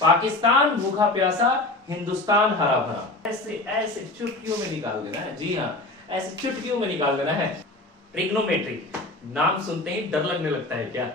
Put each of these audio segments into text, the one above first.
पाकिस्तान भूखा प्यासा, हिंदुस्तान हरा भरा। ऐसे ऐसे चुटकियों में निकाल देना है। जी हाँ, ऐसे चुटकियों में निकाल देना है। ट्रिग्नोमेट्री नाम सुनते ही डर लगने लगता है क्या?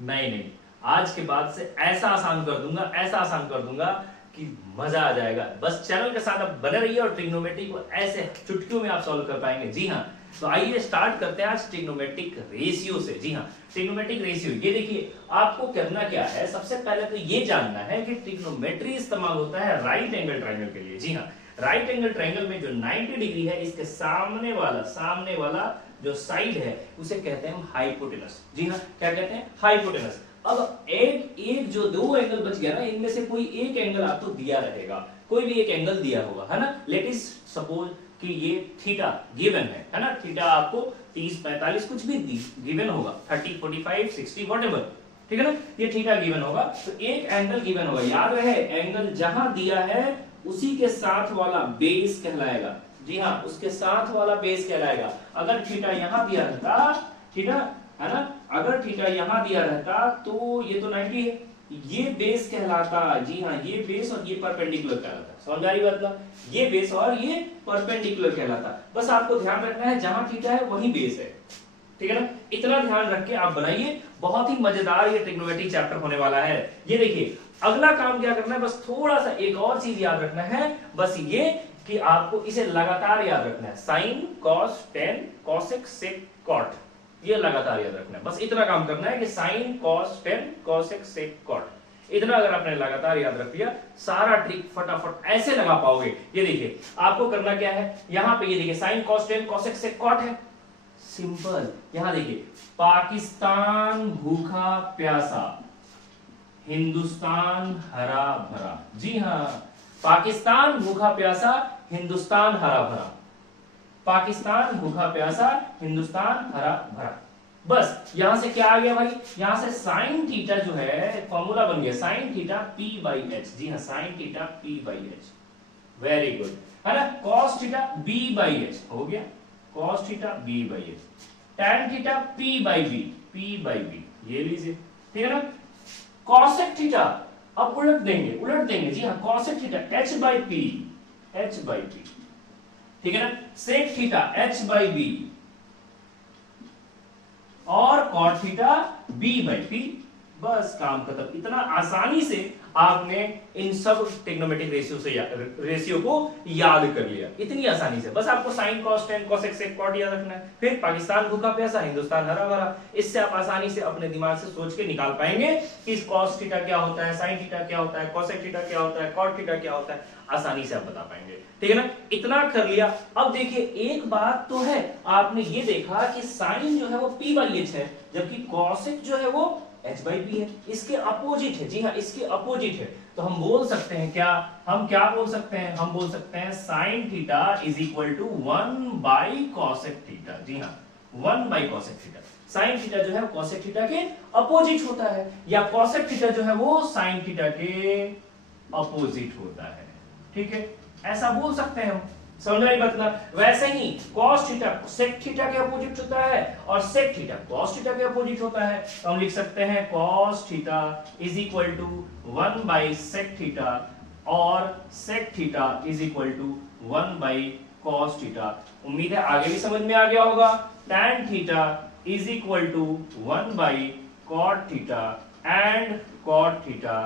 नहीं नहीं, आज के बाद से ऐसा आसान कर दूंगा, ऐसा आसान कर दूंगा कि मजा आ जाएगा। बस चैनल के साथ आप बने रहिए और ट्रिग्नोमेट्री को ऐसे चुटकियों में आप सॉल्व कर पाएंगे। जी हाँ, तो आइए स्टार्ट करते हैं आज ट्रिग्नोमेट्रिक रेशियो से। जी हाँ, ट्रिग्नोमेट्रिक रेशियो, ये देखिए आपको करना क्या है, सबसे पहले तो ये जानना है कि ट्रिग्नोमेट्री इस्तेमाल होता है राइट एंगल ट्रायंगल के लिए। जी हाँ, राइट एंगल ट्रायंगल में जो 90 डिग्री है, इसके सामने वाला जो साइड है उसे कहते हैं हाइपोटेनस। जी हाँ, क्या कहते हैं? हाइपोटेनस। अब एक जो दो एंगल बच गया ना, इनमें से कोई एक एंगल आपको दिया रहेगा, कोई भी एक एंगल दिया होगा, है ना। लेट इज सपोज कि ये थीटा गिवन है ना, थीटा आपको 30 45 कुछ भी गिवन होगा, 30 45 60 व्हाटएवर, ठीक है ना। ये थीटा गिवन होगा, तो एक एंगल गिवन होगा। याद रहे, एंगल जहां दिया है उसी के साथ वाला बेस कहलाएगा। जी हाँ, उसके साथ वाला बेस कहलाएगा। अगर थीटा यहां दिया रहता, थीटा है ना, अगर थीटा यहां दिया रहता तो ये तो 90 है, ये बेस कहलाता। जी हाँ, ये बेस और ये परपेंडिकुलर कहलाता। समझ आ रही बात ना? ये बेस और ये परपेंडिकुलर कहलाता। बस आपको ध्यान रखना है जहां थीटा है वही बेस है, ठीक है ना। इतना ध्यान रख के आप बनाइए, बहुत ही मजेदार ये ट्रिग्नोमेट्री चैप्टर होने वाला है। ये देखिए, अगला काम क्या करना है, बस थोड़ा सा एक और चीज याद रखना है, बस ये कि आपको इसे लगातार याद रखना है। साइन, कॉस, टेन, कॉसेक, सेक, कॉट, ये लगातार याद रखना है। बस इतना काम करना है कि साइन, कॉस, टेन, कॉसेक, सेक, कॉट, इतना अगर आपने लगातार याद रख लिया, सारा ट्रिक फटाफट ऐसे लगा पाओगे। ये देखिए आपको करना क्या है, यहां पे ये देखिए साइन, कॉस, टेन, कॉसेक, सेक, कॉट है, सिंपल। यहां देखिए, पाकिस्तान भूखा प्यासा, हिंदुस्तान हरा भरा। जी हां, पाकिस्तान भूखा प्यासा, हिंदुस्तान हरा भरा। पाकिस्तान भूखा प्यासा, हिंदुस्तान हरा भरा। बस यहां से क्या आ गया भाई, यहां से साइन थीटा जो है फॉर्मूला बन गया, sine theta P by h. जी हाँ, sine theta P by h, very good, है ना। Cos theta B by h हो गया, cos theta B by h. Tan theta P by B, P by B, ये लीजिए, ठीक है ना। कॉसेक थीटा अब उलट देंगे। जी हाँ, cosec theta H by P, H by P, ठीक है ना। Sec theta H by B और cot theta B by P। बस काम खत्म। इतना आसानी से आपने इन सब ट्रिग्नोमेट्रिक रेशियो को याद कर लिया, इतनी आसानी से। बस आपको साइन, कॉस, टेन, कोसेक, सेक, कॉट याद रखना है। फिर पाकिस्तान भूखा प्यासा, हिंदुस्तान हरा भरा। इससे आप आसानी से अपने दिमाग से सोच के निकाल पाएंगे कि कॉस थीटा क्या होता है, साइन थीटा क्या होता है, कोसेक थीटा क्या होता है, कॉट थीटा क्या होता है, आसानी से आप बता पाएंगे, ठीक है ना। इतना कर लिया। अब देखिए एक बात तो है, आपने ये देखा कि साइन जो है वो P बाई एच है, जबकि कॉसेक जो है वो H बाई P है, इसके अपोजिट है। जी हाँ, इसके अपोजिट है। तो हम बोल सकते हैं क्या, हम क्या बोल सकते हैं, हम बोल सकते हैं sine theta is equal to 1 by cosec theta. जी हाँ, 1 by cosec theta. Sine theta जो है कॉसेक थीटा के अपोजिट होता है, या कॉसेक थीटा जो है वो साइन थीटा के अपोजिट होता है, ठीक है, ऐसा बोल सकते हैं हम। समझ रही बात ना? वैसे ही cos थीटा sec थीटा के अपोजिट होता है और sec थीटा cos थीटा के अपोजिट होता है। तो हम लिख सकते हैं cos theta is equal to 1 by sec theta और sec theta is equal to 1 by cos theta. उम्मीद है आगे भी समझ में आ गया होगा। tan theta is equal to 1 by cot theta and cot theta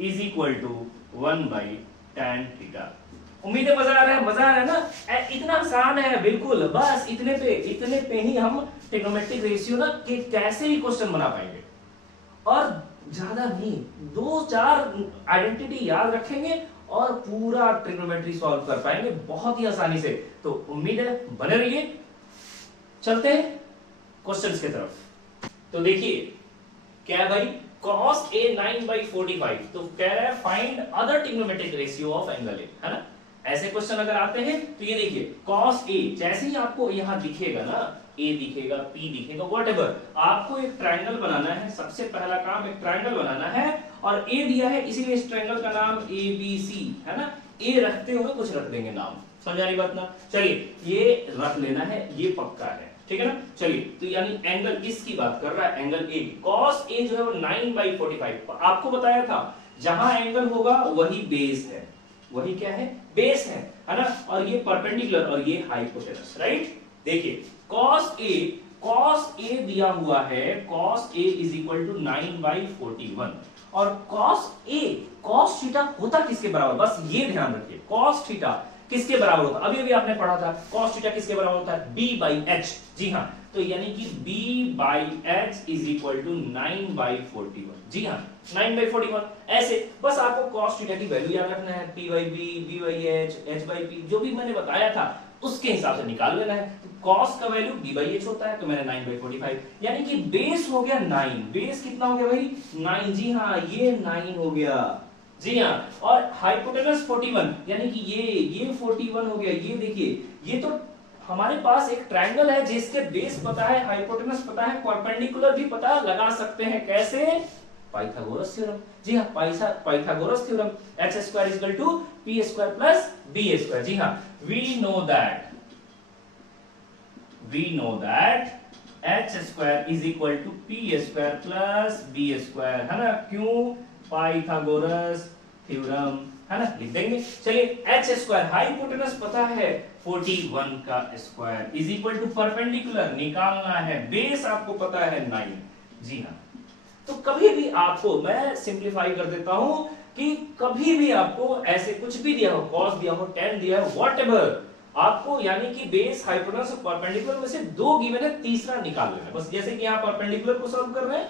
is equal to 1 by tan theta. उम्मीद है मजा आ रहा है, मजा आ रहा है ना। इतना आसान है बिल्कुल, बस इतने पे ही हम ट्रिग्नोमेट्रिक रेशियो ना के कैसे ही क्वेश्चन बना पाएंगे, और ज्यादा नहीं, 2-4 आइडेंटिटी याद रखेंगे और पूरा ट्रिग्नोमेट्री सॉल्व कर पाएंगे बहुत ही आसानी से। तो उम्मीद है बने रहिए। चलते हैं क्वेश्चंस की तरफ। तो देखिए क्या है भाई, cos A 9/45, तो कह रहा है find other trigonometric ratio of angle A, है ना। ऐसे क्वेश्चन अगर आते हैं तो ये देखिए cos A, जैसे ही आपको यहां दिखेगा ना, A दिखेगा, P दिखेगा, व्हाटएवर, आपको एक ट्रायंगल बनाना है। सबसे पहला काम एक ट्रायंगल बनाना है, और A दिया है इसीलिए इस ट्रायंगल का नाम ABC है ना। A रखते हुए कुछ रख देंगे नाम, समझ आ रही बात ना। चलिए ये रख लेना है, ये पक्का है, ठीक है ना। चलिए तो यानी एंगल किसकी बात कर रहा है, एंगल A। cos A जो है वो 9/45, आपको बताया था जहां एंगल होगा वही बेस है, वही क्या है, बेस है ना। और ये परपेंडिकुलर और ये हाइपोटेनस, राइट। देखिए cos A दिया हुआ है, cos A is equal to 9/41 और cos थीटा होता किसके बराबर, बस ये ध्यान रखिए, cos थीटा किसके बराबर होता, अभी अभी आपने पढ़ा था cos थीटा किसके बराबर होता है, b/h। जी हाँ, तो यानी कि b/h इज इक्वल टू 9/41। जी हाँ, 9/41। ऐसे बस आपको cos थीटा की वैल्यू याद रखना है, p/b, b/h, h/p, जो भी मैंने बताया था उसके हिसाब से निकाल लेना है। तो cos का वैल्यू b/h होता है, तो मैंने 9/45, यानी कि बेस हो गया 9। बेस कितना हो गया भाई, 9। जी हाँ, ये 9 हो गया। जी हाँ, और हाइपोटेनस 41, यानी कि ये 41 हो गया। ये देखिए, ये तो हमारे पास एक ट्रायंगल है जिसके बेस पता है, हाइपोटेनस पता है, परपेंडिकुलर भी पता लगा सकते हैं। कैसे, पाइथागोरस थ्योरम। जी हाँ, Pythagoras theorem, h² = p² + b²। जी हाँ, we know that h² is equal to p² plus b², है ना। क्यों, पाइथागोरस थ्योरम, है ना, लिख देंगे। चलिए, h² हाइपोटेनस पता है 41 का square is equal to perpendicular निकालना है, बेस आपको पता है 9। जी हाँ, तो कभी भी आपको, मैं सिंप्लीफाई कर देता हूं कि कभी भी आपको ऐसे कुछ भी दिया हो, cos दिया हो, tan दिया हो, व्हाटएवर, आपको यानी कि बेस, हाइपोटेनस और परपेंडिकुलर में से दो गिवन है, तीसरा निकाल लेना है। बस जैसे कि यहां परपेंडिकुलर को सॉल्व कर रहे हैं,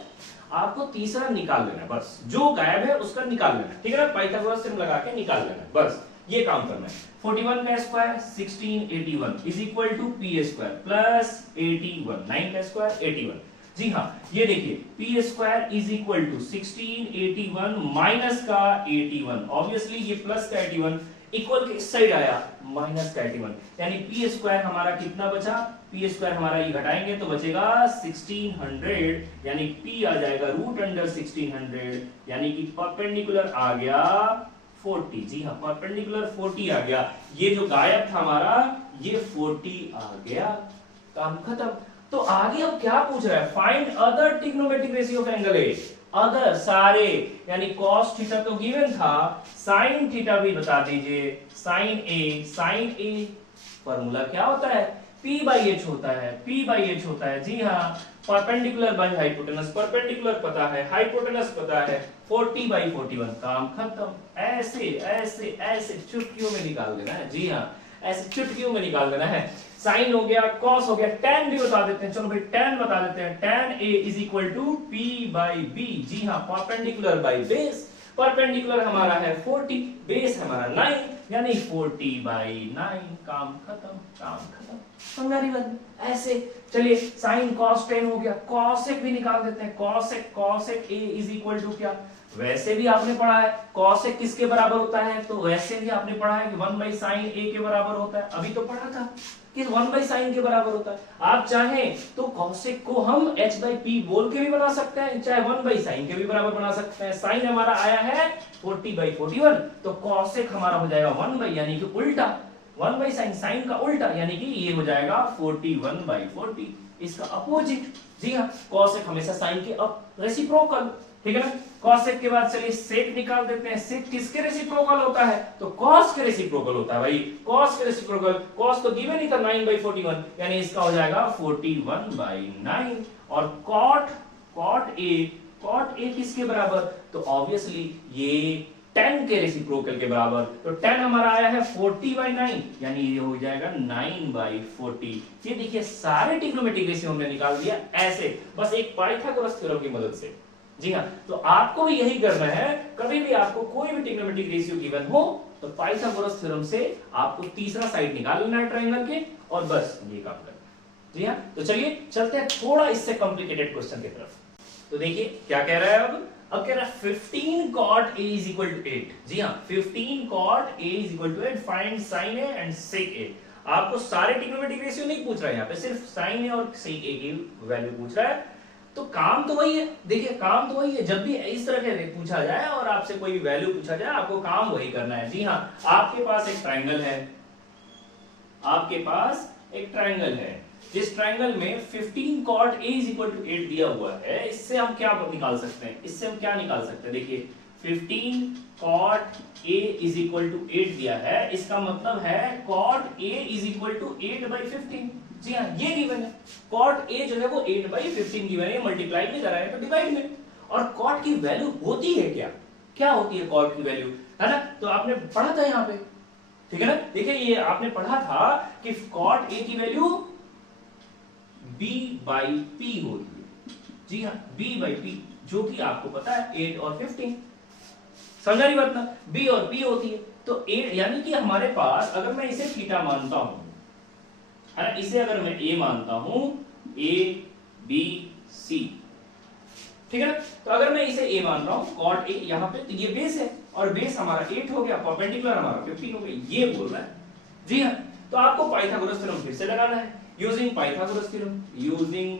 आपको तीसरा निकाल लेना है, बस जो गायब है उसका निकाल लेना है, ठीक है ना। पाइथागोरस सिंबल लगा के निकाल लेना है, बस ये काम करना है। 41 का square 1681 is equal to p² plus 81, 9 का स्क्वायर 81। जी हाँ, ये देखिए p² is equal to 1681 minus का 81, ऑब्वियसली ये प्लस का 81 इक्वल के इस साइड आया माइनस का 81, यानी p² हमारा कितना बचा, p² हमारा ये घटाएंगे तो बचेगा 1600, यानी p आ जाएगा √1600, यानी कि परपेंडिकुलर आ गया 40। जी हाँ, परपेंडिकुलर 40 आ गया। ये जो गायब था हमारा, ये 40 आ गया, काम खत्म। तो आगे अब क्या पूछ रहा है, find other trigonometric ratio of angle A. Other सारे, यानी cos थीटा तो गिवन था, sin थीटा भी बता दीजिए। sin A फॉर्मूला क्या होता है, p/h होता है, p/h होता है। जी हाँ, परपेंडिकुलर बाय हाइपोटेनस, परपेंडिकुलर पता है, हाइपोटेनस पता है, 40/41, काम खत्म। ऐसे ऐसे ऐसे चुटकियों में निकाल देना है। जी हाँ, ऐसे चुटकियों में निकाल देना है। साइन हो गया, कॉस हो गया, tan भी बता देते हैं। चलो भाई tan बता देते हैं, tan A is equal to p/b। जी हाँ, परपेंडिकुलर बाय बेस, परपेंडिकुलर हमारा है 40, बेस हमारा 9, यानी 40/9, काम खत्म, काम खत्म। समझारी बात ऐसे। चलिए, साइन cos tan हो गया, cosec भी निकाल देते हैं। cosec A is equal to क्या, वैसे भी आपने पढ़ा है cosec किसके बराबर होता है, तो वैसे भी आपने पढ़ा है कि 1/sin A के बराबर होता है। अभी तो पढ़ा था कि 1/sin के बराबर होता है। आप चाहें तो cosec को हम h/p बोल के भी बना सकते हैं, चाहे 1/sin के भी बराबर बना सकते हैं। sin हमारा आया है 40/41, तो cosec हमारा हो जाएगा 1/, यानी कि उल्टा 1/sin, sin का उल्टा, यानी कि ये हो जाएगा 41/40, इसका अपोजिट। जी हाँ, cosec हमेशा sin के रेसिप्रोकल, ठीक है ना। cosec के बाद चलिए sec निकाल देते हैं। sec किसके रेसिप्रोकल होता है, तो cos के रेसिप्रोकल होता है भाई। cos के रेसिप्रोकल, cos तो गिवन ही था 9/41, यानी इसका हो जाएगा 41/9। और cot A किसके बराबर, तो ऑब्वियसली ये tan के रेसिप्रोकल के बराबर। तो tan हमारा आया है 40/9, यानी ये हो जाएगा 9/40। ये देखिए, सारे ट्रिग्नोमेट्रिक रेशियो हमने निकाल दिया ऐसे, बस एक पाइथागोरस थ्योरम की मदद से। जी हाँ, तो आपको भी यही करना है। कभी भी आपको कोई भी ट्रिग्नोमेट्रिक रेशियो गिवन हो, तो पाइथागोरस थ्योरम से आपको तीसरा साइड निकाल लेना है ट्रायंगल के, और बस ये काम करना है। जी हाँ, तो चलिए चलते हैं थोड़ा इससे कॉम्प्लिकेटेड क्वेश्चन की तरफ। तो देखिए क्या कह रहा है, अब कह रहा है 15 cot A is equal to 8। जी हाँ, 15 cot A is equal to 8, find sin A and sec A। आपको सारे ट्रिग्नोमेट्रिक रेशियो नहीं पूछ रहा है, यहाँ पे सिर्फ sin A और sec A की वैल्यू पूछ रहा है। तो काम तो वही है, देखिए काम तो वही है, जब भी इस तरह के पूछा जाए और आपसे कोई भी वैल्यू पूछा जाए, आपको काम वही करना है। जी हाँ, आपके पास एक ट्रायंगल है, आपके पास एक ट्रायंगल है, जिस ट्रायंगल में 15 cot A is equal to 8 दिया हुआ है। इससे हम क्या निकाल सकते हैं, इससे हम क्या निकाल सकते हैं, देखिए 15 cot a is equal to 8 दिया है, इसका मतलब है cot a is equal to 8/15। जी हाँ, ये गिवन है। cot a जो है वो 8/15 गिवन है, मल्टीप्लाई में करा है तो डिवाइड में। और cot की वैल्यू होती है क्या, क्या होती है cot की वैल्यू, है ना? तो आपने पढ़ा था यहाँ पे, ठीक है ना? देखिए ये आपने पढ़ा था कि cot a की वैल्यू b/p होती है। जी हाँ, b/p, जो कि आपको पता है 8 और 15। समझा रही बात ना? b और p होती है तो 8, यानी कि हमारे पास अगर मैं इसे थीटा मानता हूं, है ना, इसे अगर मैं a मानता हूं, a b c, ठीक है ना? तो अगर मैं इसे a मान रहा हूं, cot a यहां पे, तो ये बेस है और बेस हमारा 8 हो गया, परपेंडिकुलर हमारा 15 हो गया, ये बोल रहा है। जी हाँ, तो आपको पाइथागोरस थ्योरम फिर से लगाना है, using Pythagoras theorem, using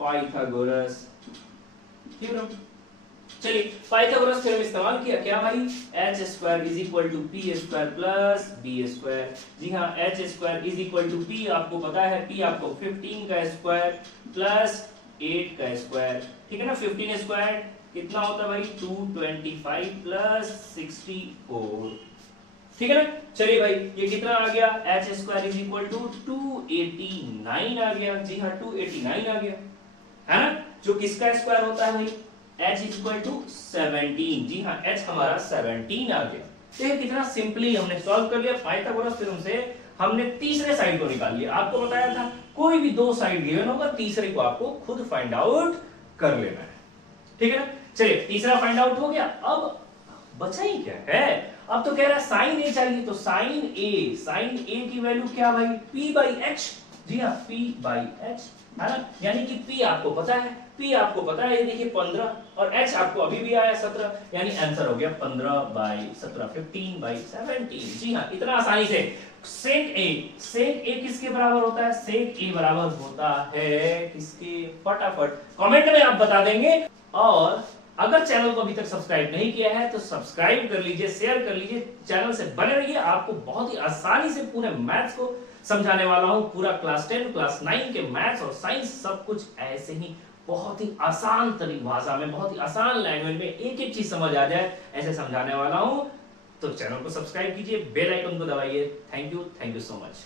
Pythagoras theorem. चलिए पाइथागोरस थ्योरम इस्तेमाल किया, क्या भाई, h square is equal to p square plus b square. जी हाँ, h square is equal to p, आपको पता है p आपको 15 का स्क्वायर प्लस 8 का स्क्वायर, ठीक है ना? 15 स्क्वायर कितना होता है भाई, 225 प्लस 64, ठीक है ना? चलिए भाई ये कितना आ गया, h square is equal to 289 आ गया। जी हाँ, 289 आ गया, है ना? जो किसका स्क्वायर होता है भाई, h इज इक्वल टू 17। जी हाँ, h हमारा 17 आ गया। तो ये कितना सिंपली हमने सॉल्व कर लिया। पाइथागोरस थ्योरम से हमने तीसरे साइड को निकाल लिया। आपको बताया था कोई भी दो साइड गिवन होगा, तीसरे को आपको खुद फाइंड आउट कर लेना है, ठीक है ना? चलिए तीसरा फाइंड आउट हो गया, अब बचा ही क्या है, अब तो कह रहा है साइन a चाहिए, तो साइन a की वैल्यू क्या भाई, p/h। जी हाँ, p/h, है ना? यानी कि p आपको पता है, p आपको पता है, ये देखिए 15 और h आपको अभी भी आया 17, यानी आंसर हो गया 15/17, 15/17। जी हाँ, इतना आसानी से। सेक a किसके बराबर होता है, सेक a बराबर होता है किसके, फटाफट कमेंट में आप बता देंगे। और अगर चैनल को अभी तक सब्सक्राइब नहीं किया है तो सब्सक्राइब कर लीजिए, शेयर कर लीजिए, चैनल से बने रहिए। आपको बहुत ही आसानी से पूरे मैथ्स को समझाने वाला हूं, पूरा क्लास 10 क्लास 9 के मैथ्स और साइंस सब कुछ ऐसे ही बहुत ही आसान तरीके भाषा में, बहुत ही आसान लैंग्वेज में एक एक चीज समझ आ जाए ऐसे समझाने वाला हूं। तो चैनल को सब्सक्राइब कीजिए, बेल आइकन को दबाइए। Thank you so much.